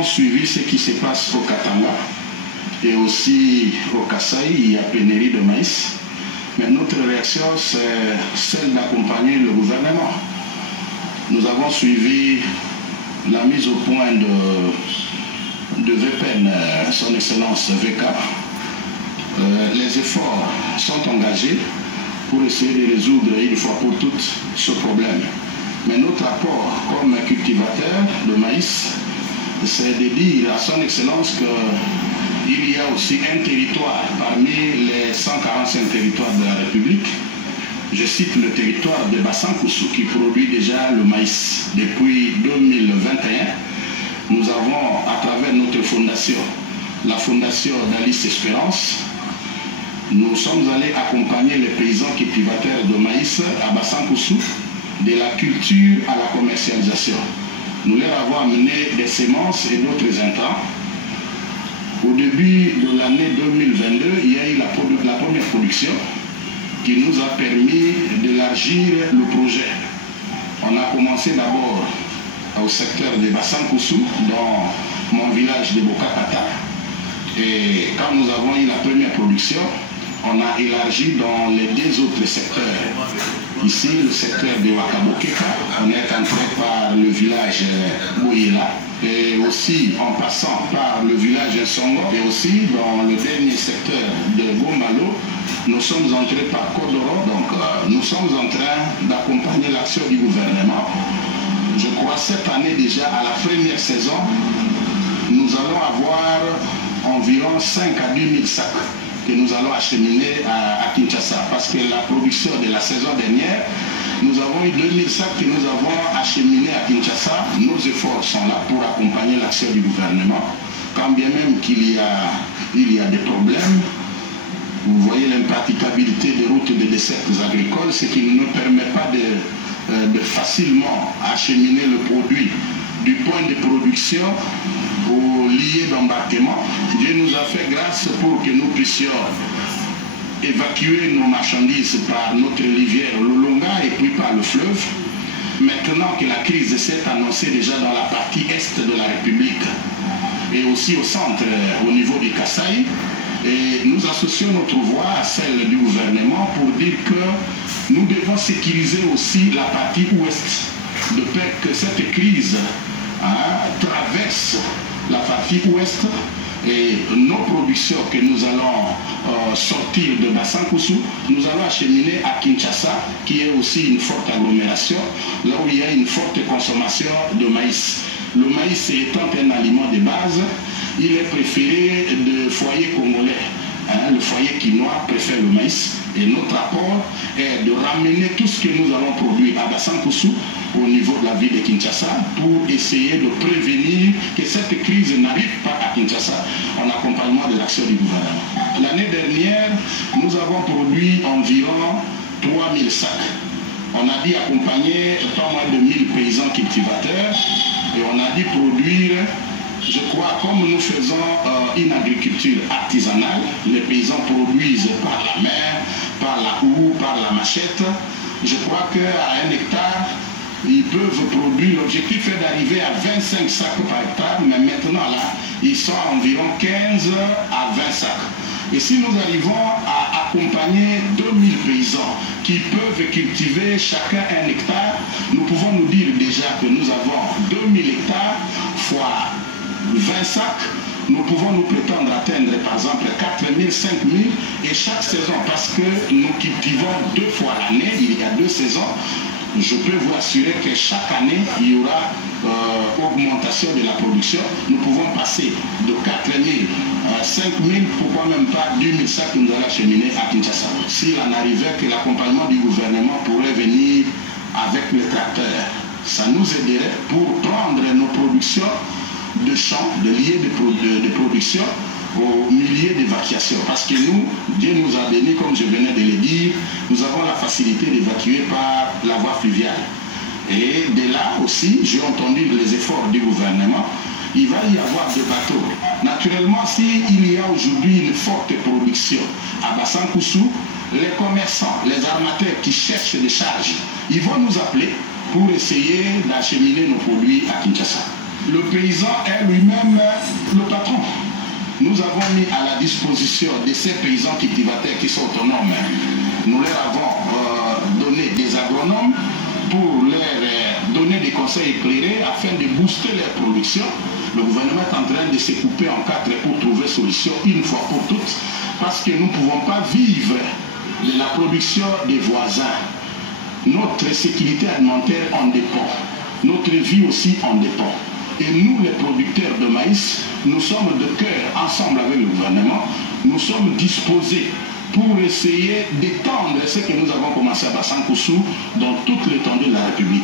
avons suivi ce qui se passe au Katanga et aussi au Kasaï, il y a pénurie de maïs. Mais notre réaction, c'est celle d'accompagner le gouvernement. Nous avons suivi la mise au point de VPN, son excellence VK. Les efforts sont engagés pour essayer de résoudre une fois pour toutes ce problème. Mais notre apport comme cultivateur de maïs, c'est de dire à son excellence qu'il y a aussi un territoire parmi les 145 territoires de la République. Je cite le territoire de Bassankoussou qui produit déjà le maïs depuis 2021. Nous avons, à travers notre fondation, la fondation d'Alice Espérance, nous sommes allés accompagner les paysans cultivateurs de maïs à Bassankoussou, de la culture à la commercialisation. Nous leur avons amené des semences et d'autres intrants. Au début de l'année 2022, il y a eu la première production qui nous a permis d'élargir le projet. On a commencé d'abord au secteur de Bassankoussou, dans mon village de Bokakata. Et quand nous avons eu la première production, on a élargi dans les deux autres secteurs. Ici, le secteur de Wakabokeka, on est entré par le village Boyela, et aussi en passant par le village Songo, et aussi dans le dernier secteur de Gomalo, nous sommes entrés par Kodoro. Donc nous sommes en train d'accompagner l'action du gouvernement. Je crois cette année déjà, à la première saison, nous allons avoir environ 5 à 10 000 sacs que nous allons acheminer à Kinshasa, parce que la production de la saison dernière, nous avons eu 2000 sacs que nous avons acheminés à Kinshasa. Nos efforts sont là pour accompagner l'action du gouvernement, quand bien même qu'il y a des problèmes. Vous voyez l'impraticabilité des routes de dessertes agricoles, ce qui ne nous permet pas de facilement acheminer le produit du point de production au lieu d'embarquement. Dieu nous a fait grâce pour que nous puissions évacuer nos marchandises par notre rivière Lolonga et puis par le fleuve. Maintenant que la crise s'est annoncée déjà dans la partie est de la République et aussi au centre, au niveau du Kasaï, et nous associons notre voix à celle du gouvernement pour dire que nous devons sécuriser aussi la partie ouest, de peur que cette crise traverse la partie ouest, et nos productions que nous allons sortir de Bassankoussou, nous allons acheminer à Kinshasa, qui est aussi une forte agglomération, là où il y a une forte consommation de maïs. Le maïs étant un aliment de base, il est préféré de foyers congolais. Le foyer quinois préfère le maïs. Et notre apport est de ramener tout ce que nous allons produire à Bassankoussou au niveau de la ville de Kinshasa pour essayer de prévenir que cette crise n'arrive pas à Kinshasa en accompagnement de l'action du gouvernement. L'année dernière, nous avons produit environ 3000 sacs. On a dit accompagner pas moins de 1000 paysans cultivateurs et on a dit produire, je crois, comme nous faisons une agriculture artisanale, les paysans produisent par la main, par la houe, par la machette. Je crois qu'à 1 hectare, ils peuvent produire, l'objectif est d'arriver à 25 sacs par hectare, mais maintenant là, ils sont à environ 15 à 20 sacs. Et si nous arrivons à accompagner 2000 paysans qui peuvent cultiver chacun 1 hectare, nous pouvons nous dire déjà que nous avons 2000 hectares fois 20 sacs, nous pouvons nous prétendre atteindre par exemple 4000, 5000 et chaque saison, parce que nous cultivons 2 fois l'année, il y a 2 saisons, je peux vous assurer que chaque année, il y aura augmentation de la production. Nous pouvons passer de 4000 à 5000, pourquoi même pas 10 000 sacs que nous allons acheminer à Kinshasa. S'il en arrivait que l'accompagnement du gouvernement pourrait venir avec le tracteur, ça nous aiderait pour prendre nos productions de champs, de lieux de production au milieu d'évacuation. Parce que nous, Dieu nous a bénis, comme je venais de le dire, nous avons la facilité d'évacuer par la voie fluviale. Et de là aussi, j'ai entendu les efforts du gouvernement, il va y avoir des bateaux. Naturellement, s'il y a aujourd'hui une forte production à Bassankoussou, les commerçants, les armateurs qui cherchent des charges, ils vont nous appeler pour essayer d'acheminer nos produits à Kinshasa. Le paysan est lui-même le patron. Nous avons mis à la disposition de ces paysans cultivateurs qui sont autonomes, nous leur avons donné des agronomes pour leur donner des conseils éclairés afin de booster leur production. Le gouvernement est en train de se couper en quatre pour trouver solution une fois pour toutes, parce que nous ne pouvons pas vivre de la production des voisins. Notre sécurité alimentaire en dépend. Notre vie aussi en dépend. Et nous, les producteurs de maïs, nous sommes de cœur, ensemble avec le gouvernement, nous sommes disposés pour essayer d'étendre ce que nous avons commencé à Bassankoussou dans toute l'étendue de la République.